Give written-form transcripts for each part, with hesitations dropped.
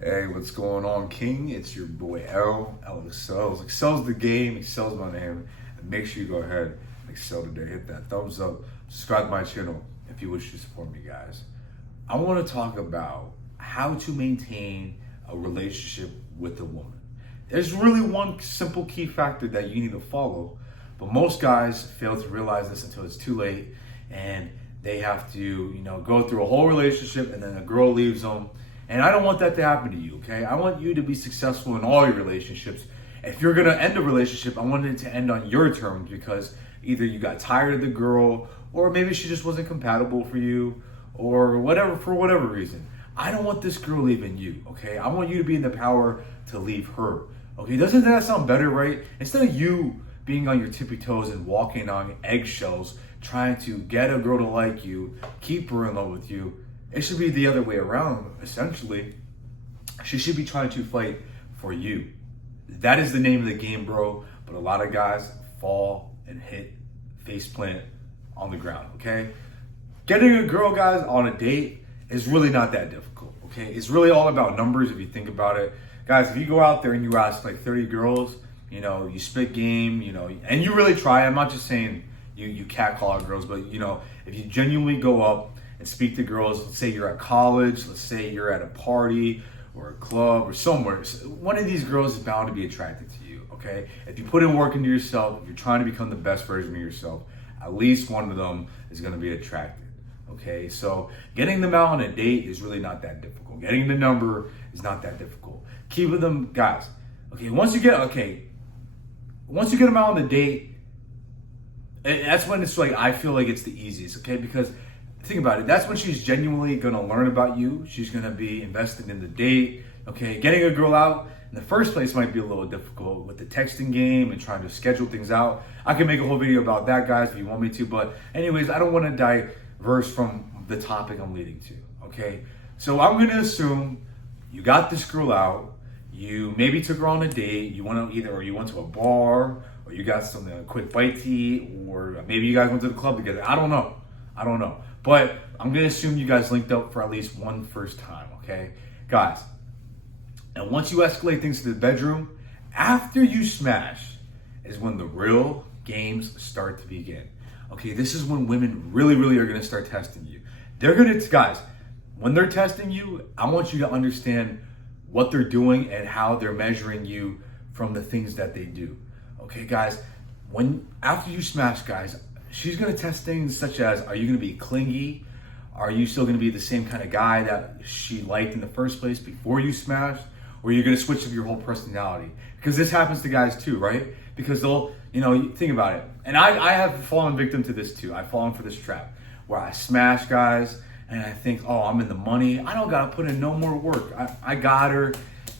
Hey, what's going on, King? It's your boy elexcels. Excel's the game, excel's my name. And make sure you go ahead and excel today. Hit that thumbs up, subscribe to my channel if you wish to support me, guys. I want to talk about how to maintain a relationship with a woman. There's really one simple key factor that you need to follow, but most guys fail to realize this until it's too late, and they have to, go through a whole relationship, and then a girl leaves them. And I don't want that to happen to you, okay? I want you to be successful in all your relationships. If you're gonna end a relationship, I want it to end on your terms, because either you got tired of the girl, or maybe she just wasn't compatible for you, or whatever, for whatever reason. I don't want this girl leaving you, okay? I want you to be in the power to leave her, okay? Doesn't that sound better, right? Instead of you being on your tippy toes and walking on eggshells, trying to get a girl to like you, keep her in love with you, it should be the other way around, essentially. She should be trying to fight for you. That is the name of the game, bro. But a lot of guys fall and hit face plant on the ground, okay? Getting a girl, guys, on a date is really not that difficult, okay? It's really all about numbers if you think about it. Guys, if you go out there and you ask like 30 girls, you spit game, and you really try. I'm not just saying you catcall girls, but, if you genuinely go up and speak to girls, let's say you're at college, let's say you're at a party or a club or somewhere, one of these girls is bound to be attracted to you, okay? If you put in work into yourself, if you're trying to become the best version of yourself, at least one of them is gonna be attracted, okay? So getting them out on a date is really not that difficult. Getting the number is not that difficult. Keeping them, guys, okay, once you get them out on the date, that's when it's like, I feel like it's the easiest, okay? Because think about it. That's when she's genuinely going to learn about you. She's going to be invested in the date. Okay, getting a girl out in the first place might be a little difficult with the texting game and trying to schedule things out. I can make a whole video about that, guys, if you want me to. But anyways, I don't want to diverse from the topic I'm leading to. Okay, so I'm going to assume you got this girl out. You maybe took her on a date. You went to a bar, or you got a quick bite to eat, or maybe you guys went to the club together. I don't know. But I'm going to assume you guys linked up for at least one first time, okay? Guys, and once you escalate things to the bedroom, after you smash is when the real games start to begin. Okay, this is when women really, really are going to start testing you. Guys, when they're testing you, I want you to understand what they're doing and how they're measuring you from the things that they do. Okay, guys, after you smash, guys, she's going to test things such as, are you going to be clingy? Are you still going to be the same kind of guy that she liked in the first place before you smashed? Or are you going to switch up your whole personality? Because this happens to guys too, right? Because they'll, think about it. And I have fallen victim to this too. I've fallen for this trap where I smash guys and I think, oh, I'm in the money. I don't got to put in no more work. I got her.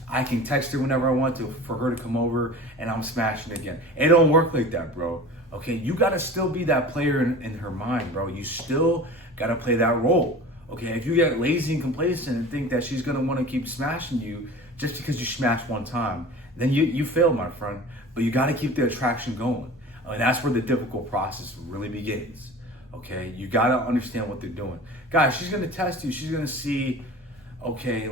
I can text her whenever I want to for her to come over, and I'm smashing again. It don't work like that, bro. Okay, you gotta still be that player in her mind, bro. You still gotta play that role. Okay, if you get lazy and complacent and think that she's gonna wanna keep smashing you just because you smashed one time, then you failed, my friend. But you gotta keep the attraction going. And that's where the difficult process really begins. Okay, you gotta understand what they're doing. Guys, she's gonna test you. She's gonna see, okay,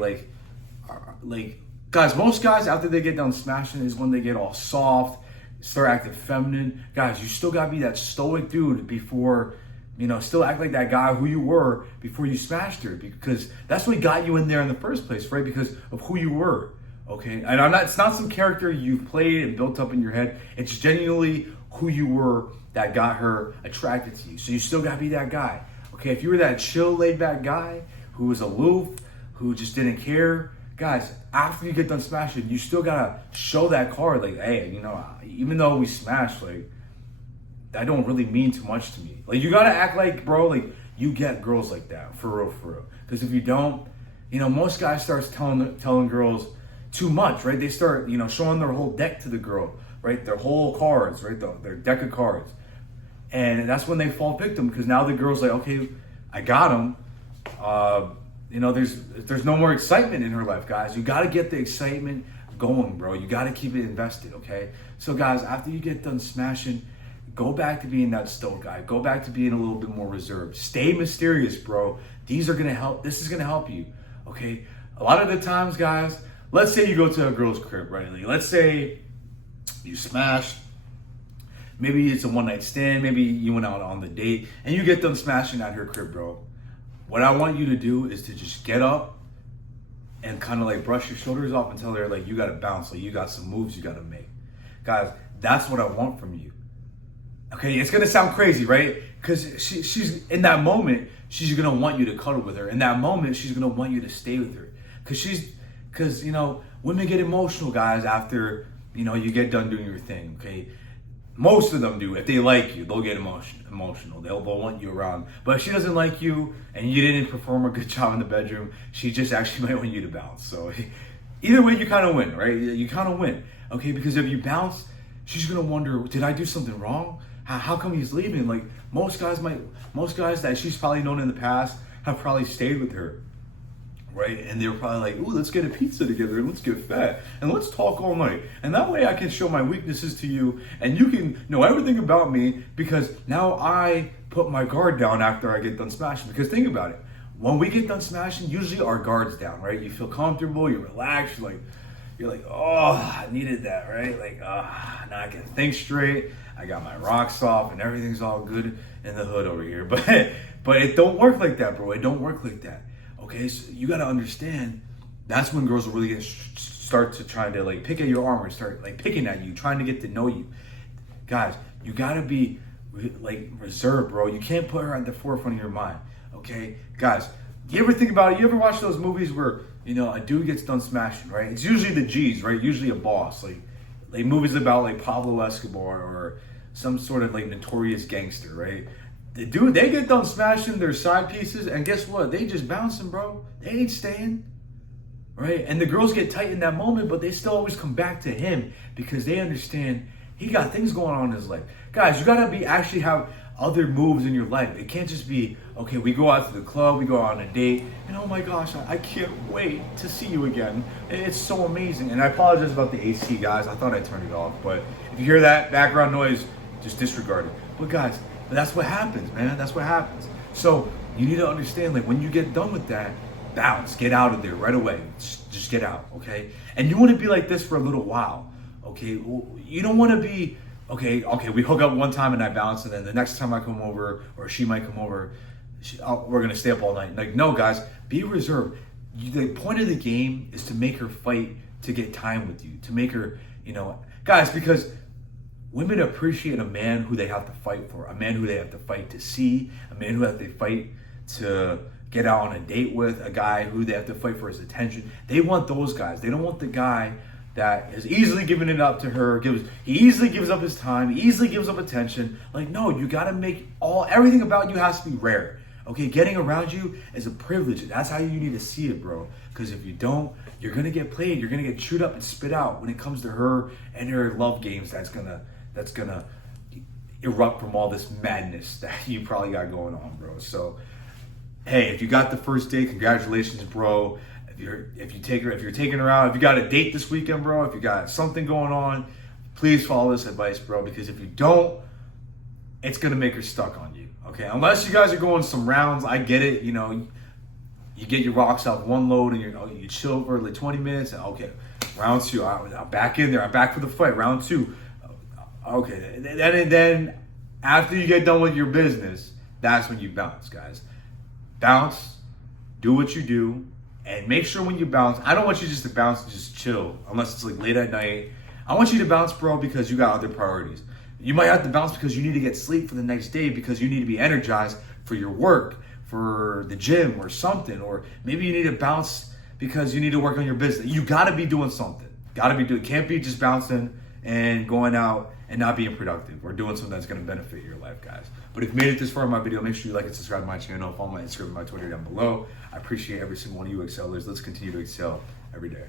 guys, most guys after they get done smashing is when they get all soft, start acting feminine. Guys, you still gotta be that stoic dude before, still act like that guy who you were before you smashed her, because that's what got you in there in the first place, right? Because of who you were, okay? And it's not some character you've played and built up in your head. It's genuinely who you were that got her attracted to you. So you still gotta be that guy, okay? If you were that chill, laid back guy who was aloof, who just didn't care, guys, after you get done smashing, you still gotta show that card, like, hey, even though we smashed, like, that don't really mean too much to me. Like, you gotta act like, bro, like, you get girls like that, for real. Because if you don't, most guys start telling girls too much, right? They start, showing their whole deck to the girl, right? Their whole cards, right? Their deck of cards. And that's when they fall victim, because now the girl's like, okay, I got him. There's no more excitement in her life, guys. You got to get the excitement going, bro. You got to keep it invested, okay? So, guys, after you get done smashing, go back to being that stoic guy. Go back to being a little bit more reserved. Stay mysterious, bro. These are going to help. This is going to help you, okay? A lot of the times, guys, let's say you go to a girl's crib, right? Like, let's say you smashed. Maybe it's a one night stand. Maybe you went out on the date and you get done smashing at her crib, bro. What I want you to do is to just get up and kind of like brush your shoulders off and tell her like you got to bounce, like you got some moves you got to make. Guys, that's what I want from you. Okay, it's gonna sound crazy, right? Because she's in that moment, she's gonna want you to cuddle with her. In that moment, she's gonna want you to stay with her. Because you know, women get emotional, guys, after you get done doing your thing. Okay, most of them do. If they like you, they'll get emotional. They'll want you around. But if she doesn't like you and you didn't perform a good job in the bedroom, she just actually might want you to bounce. So either way, you kind of win, right? You kind of win. Okay, because if you bounce, she's gonna wonder, did I do something wrong? How come he's leaving? Like most guys that she's probably known in the past have probably stayed with her, right? And they were probably like, ooh, let's get a pizza together and let's get fat and let's talk all night. And that way I can show my weaknesses to you and you can know everything about me because now I put my guard down after I get done smashing. Because think about it, when we get done smashing, usually our guard's down, right? You feel comfortable, you're relaxed, you're like, oh, I needed that, right? Like, now I can think straight. I got my rocks off and everything's all good in the hood over here. But it don't work like that, bro. It don't work like that. Okay, so you got to understand that's when girls will really start to try to like pick at your arm or start like picking at you, trying to get to know you. Guys, you got to be like reserved, bro. You can't put her at the forefront of your mind. Okay, guys, you ever think about it? You ever watch those movies where a dude gets done smashing, right? It's usually the G's, right? Usually a boss, like movies about like Pablo Escobar or some sort of like notorious gangster, right? The dude, they get done smashing their side pieces, and guess what? They just bouncing, bro. They ain't staying, right? And the girls get tight in that moment, but they still always come back to him because they understand he got things going on in his life. Guys, you gotta actually have other moves in your life. It can't just be, okay, we go out to the club, we go out on a date, and oh my gosh, I can't wait to see you again. It's so amazing. And I apologize about the AC, guys. I thought I turned it off, but if you hear that background noise, just disregard it. But guys, that's what happens, man. That's what happens. So you need to understand, like when you get done with that, bounce, get out of there right away. Just get out, okay? And you want to be like this for a little while, okay? You don't want to be, okay, we hook up one time and I bounce, and then the next time I come over, or she might come over, we're going to stay up all night. Like, no, guys, be reserved. The point of the game is to make her fight to get time with you, to make her, guys, because women appreciate a man who they have to fight for, a man who they have to fight to see, a man who they have to fight to get out on a date with, a guy who they have to fight for his attention. They want those guys. They don't want the guy that is easily giving it up to her, he easily gives up his time, he easily gives up attention. Like, no, you gotta make everything about you has to be rare. Okay, getting around you is a privilege. That's how you need to see it, bro. Because if you don't, you're gonna get played. You're gonna get chewed up and spit out when it comes to her and her love games. That's gonna erupt from all this madness that you probably got going on, bro. So, hey, if you got the first date, congratulations, bro. If you're taking her out, if you got a date this weekend, bro, if you got something going on, please follow this advice, bro. Because if you don't, it's gonna make her stuck on you. Okay, unless you guys are going some rounds, I get it. You get your rocks off one load and you chill for like 20 minutes. And okay, round two, I'm back in there. I'm back for the fight. Round two. Okay, then after you get done with your business, that's when you bounce, guys. Bounce, do what you do, and make sure when you bounce, I don't want you just to bounce and just chill, unless it's like late at night. I want you to bounce, bro, because you got other priorities. You might have to bounce because you need to get sleep for the next day, because you need to be energized for your work, for the gym or something, or maybe you need to bounce because you need to work on your business. You got to be doing something. Can't be just bouncing and going out and not being productive or doing something that's going to benefit your life, guys. But if you made it this far in my video, make sure you like and subscribe to my channel. Follow my Instagram and my Twitter down below. I appreciate every single one of you excellers. Let's continue to excel every day.